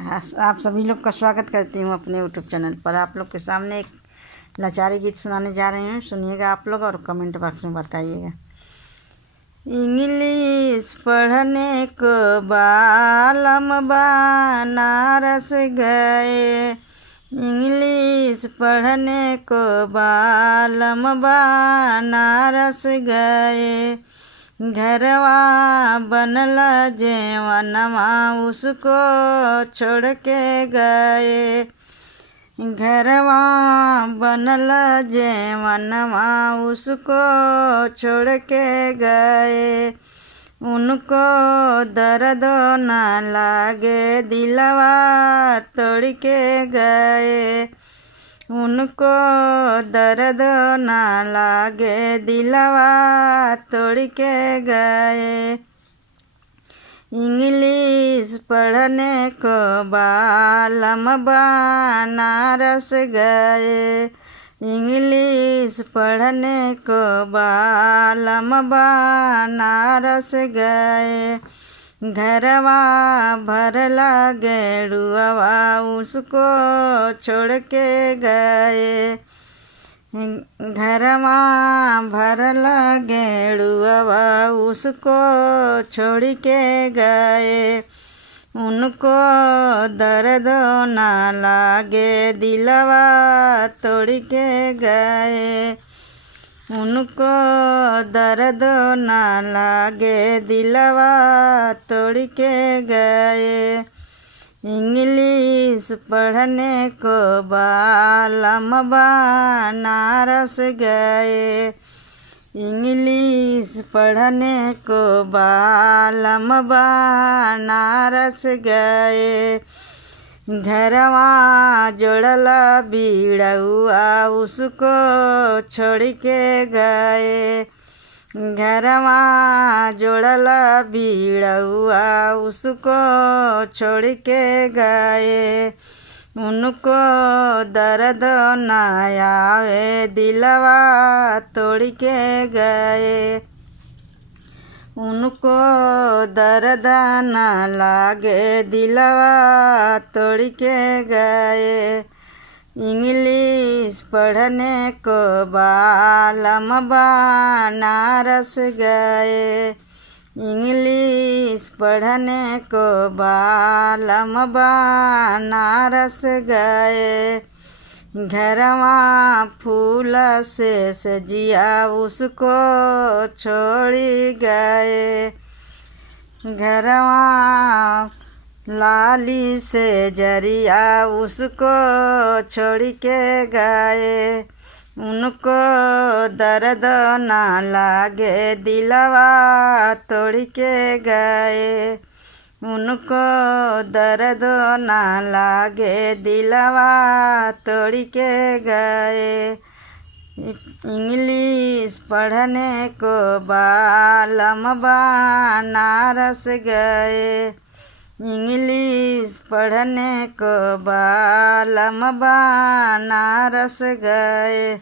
आप सभी लोग का स्वागत करती हूँ अपने यूट्यूब चैनल पर। आप लोग के सामने एक लाचारी गीत सुनाने जा रही हूँ, सुनिएगा आप लोग और कमेंट बॉक्स में बताइएगा। इंग्लिश पढ़ने को बालम बनारस गए, इंग्लिश पढ़ने को बालम बनारस गए। घरवा बनल जेवनवा उसको छोड़ के गए, घरवा बनल जेवनवा उसको छोड़ के गए। उनको दर्द न लागे दिलवा तोड़ के गए, उनको दर्द न लागे दिलवा तोड़ के गए। इंग्लिश पढ़ने को बालम बनारस गए, इंग्लिश पढ़ने को बालम बनारस गए। घरवा भरला गेरुआ उसको छोड़ के गए, घरवा भरला गेरुआ उसको छोड़ के गए। उनको दर्द न लागे दिलवा तोड़ के गए, उनको दर्द न लागे दिलवा तोड़ के गए। इंग्लिश पढ़ने को बालम बनारस गए, इंग्लिश पढ़ने को बालम बनारस गए। घरवा जोड़ला बीड़ुआ उसको छोड़ के गए, घरवा जोड़ला बीड़ुआ उसको छोड़ के गए। उनको दर्द न आवे दिलवा तोड़ के गए, उनको दर्द न लागे दिलवा तोड़ के गए। इंग्लिश पढ़ने को बालम बनारस गए, इंग्लिश पढ़ने को बालम बनारस गए। घरवा फूल से सजिया उसको छोड़ी गए, घरवा लाली से जरिया उसको छोड़ के गए। उनको दर्द न लागे दिलवा तोड़ के गए, उनको दर्द न लागे दिलवा तोड़ के गए। इंग्लिश पढ़ने को बालम बनारस गए, इंग्लिश पढ़ने को बालम बनारस गए।